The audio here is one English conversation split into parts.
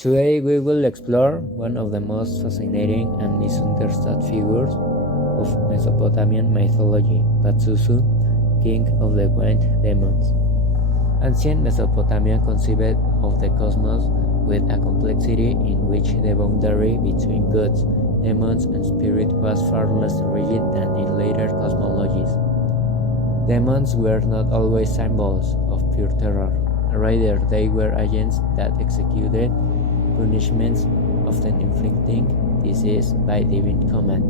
Today we will explore one of the most fascinating and misunderstood figures of Mesopotamian mythology, Pazuzu, king of the wind demons. Ancient Mesopotamia conceived of the cosmos with a complexity in which the boundary between gods, demons, and spirit was far less rigid than in later cosmologies. Demons were not always symbols of pure terror. Rather, they were agents that executed punishments, often inflicting disease by divine command.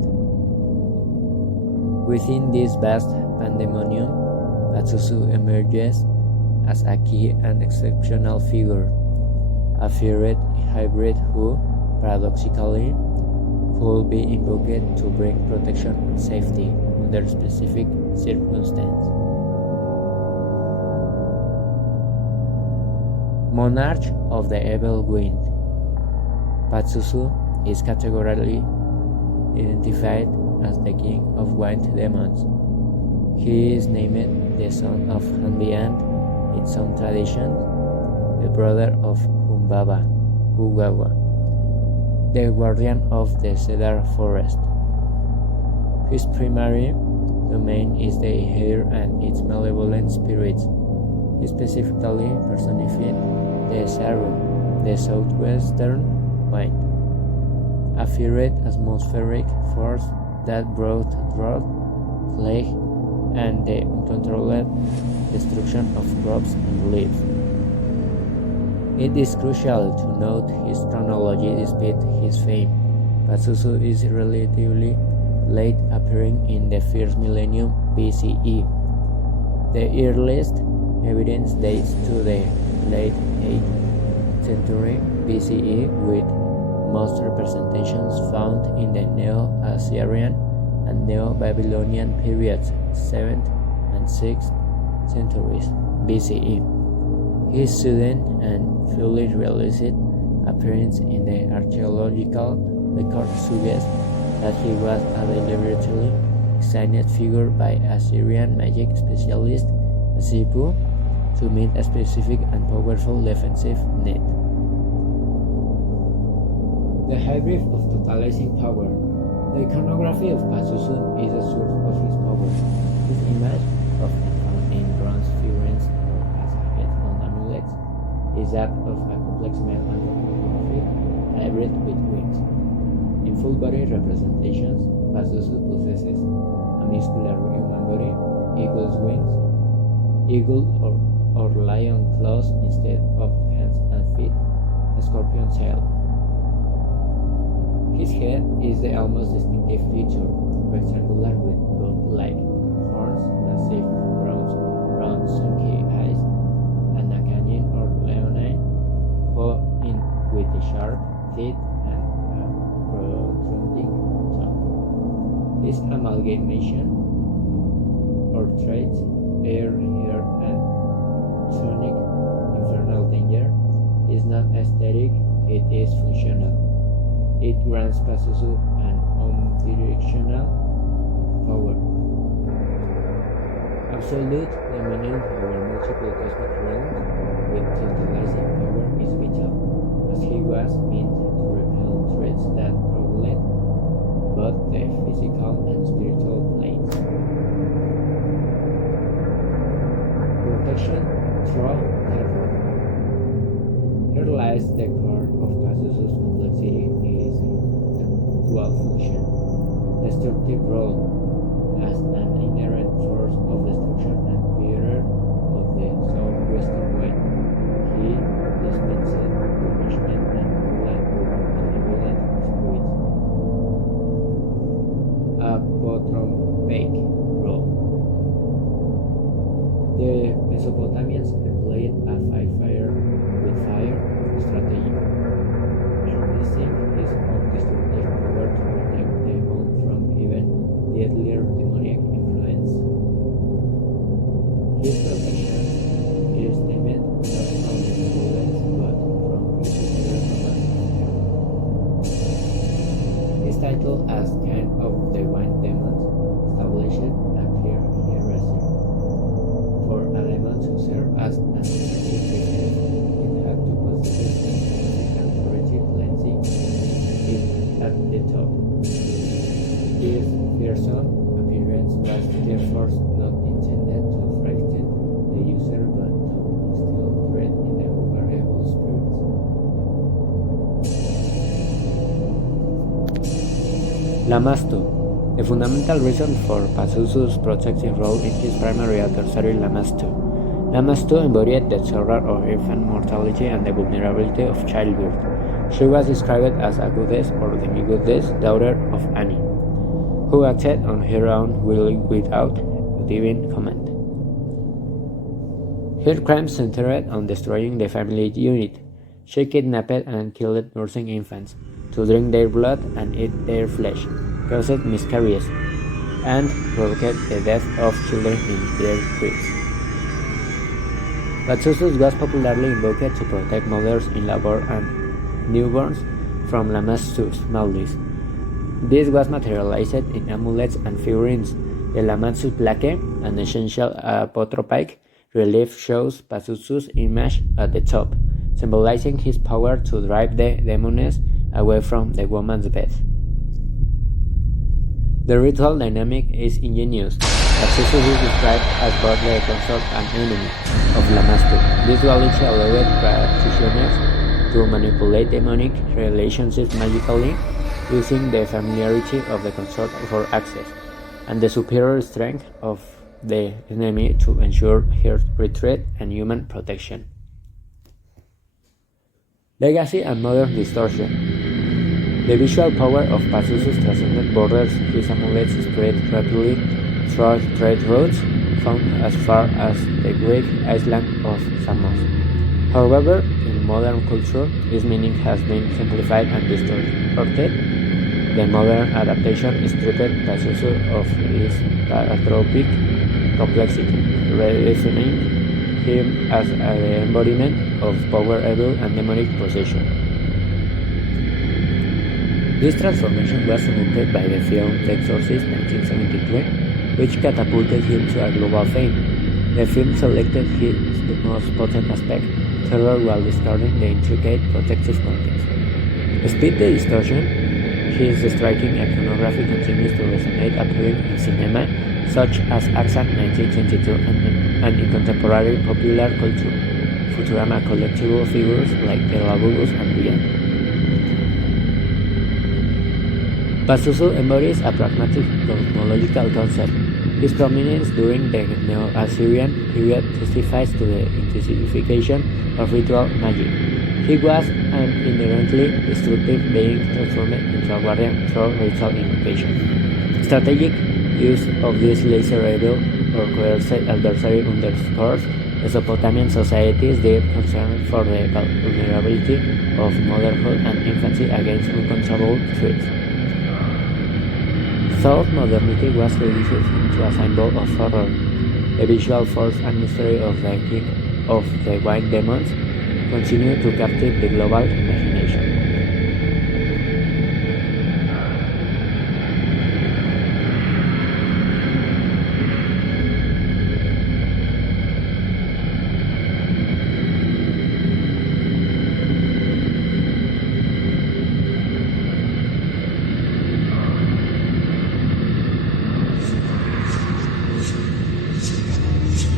Within this vast pandemonium, Pazuzu emerges as a key and exceptional figure, a feared hybrid who, paradoxically, could be invoked to bring protection and safety under specific circumstances. Monarch of the Evil Wind, Pazuzu is categorically identified as the king of wind demons. He is named the son of Hanbian in some traditions, the brother of Humbaba, the guardian of the cedar forest. His primary domain is the air and its malevolent spirits. He specifically personified the Saru, the southwestern wind, a feared atmospheric force that brought drought, plague, and the uncontrolled destruction of crops and leaves. It is crucial to note his chronology despite his fame. Pazuzu is relatively late, appearing in the first millennium BCE. The earliest evidence dates to the late 8th century BCE, with most representations found in the Neo-Assyrian and Neo-Babylonian periods, 7th and 6th centuries BCE. His sudden and fully realized appearance in the archaeological record suggests that he was a deliberately designed figure by Assyrian magic specialist Asipu to meet a specific and powerful defensive need. The hybrid of totalizing power. The iconography of Pazuzu is a source of his power. His image, often found in bronze figurines or as a head on amulets, is that of a complex male anthropomorphic hybrid with wings. In full-body representations, Pazuzu possesses a muscular human body, eagle's wings, eagle or lion claws instead of hands and feet, a scorpion tail. His head is the almost distinctive feature, rectangular with goat-like horns, massive round sunky eyes, and a canine or leonine paw with the sharp teeth and a protruding tongue. His amalgamation or traits, air, hair, and sonic infernal danger, is not aesthetic, it is functional. It grants Pazuzu an omnidirectional power. Absolute dominion over multiple cosmic realms with totalizing power is vital, as he was meant to repel threats that prowled both the physical and spiritual planes. Protection through terror. Here lies the core of Pazuzu's complexity. Is dual function, destructive role as an inherent force of destruction and bearer of the southwestern wind. He dispensed punishment and ruled over malevolent spirits. A bothropic role. The Mesopotamians employed a fire with fire strategy, harnessing his own destructive power to protect the home from even deadlier demoniac influence. His protection is named not from his bullets but from his supernatural power. His title as King of the Wind Demons established a clear hierarchy. For a demon to serve as an effective it had to possess a specific authority the top. His fearsome appearance was therefore not intended to frighten the user but to instill dread in the variable spirits. Lamasto. The fundamental reason for Pazuzu's protective role in his primary adversary Lamasto. Lamasto embodied the terror of infant mortality and the vulnerability of childbirth. She was described as a goddess or demi-goddess, daughter of Ani, who acted on her own will without divine command. Her crimes centered on destroying the family unit. She kidnapped and killed nursing infants to drink their blood and eat their flesh, caused miscarriages, and provoked the death of children in their cribs. Pazuzu was popularly invoked to protect mothers in labor and newborns from Lamasto's malice. This was materialized in amulets and figurines. The Lamassu plaque, an essential apotropic relief, shows Pazuzu's image at the top, symbolizing his power to drive the demons away from the woman's bed. The ritual dynamic is ingenious. Pazuzu is described as both the consort and enemy of Lamasto. This duality allowed practitioners to manipulate demonic relationships magically, using the familiarity of the consort for access, and the superior strength of the enemy to ensure her retreat and human protection. Legacy and modern distortion. The visual power of Pazuzu transcended borders. His amulets spread rapidly through trade routes found as far as the Greek island of Samos. However, in modern culture, his meaning has been simplified and distorted. The modern adaptation stripped Pazuzu of his paratropic complexity, redefining him as an embodiment of power, evil, and demonic possession. This transformation was cemented by the film The Exorcist 1973, which catapulted him to a global fame. The film selected his most potent aspect, terror, while discarding the intricate protective context. Despite the distortion, his striking iconography continues to resonate, appearing in cinema such as Accent 1922 and in contemporary popular culture, Futurama collectible figures like the Labulus and beyond. Pazuzu embodies a pragmatic cosmological concept. His prominence during the Neo-Assyrian period testifies to the intensification of ritual magic. He was an inherently destructive being transformed into a guardian through ritual invocation. Strategic use of this lesser evil or coerced adversary underscores Mesopotamian society's deep concern for the vulnerability of motherhood and infancy against uncontrollable threats. Though modernity was reduced into a symbol of horror, the visual force and mystery of the king of the white demons continue to captivate the global imagination.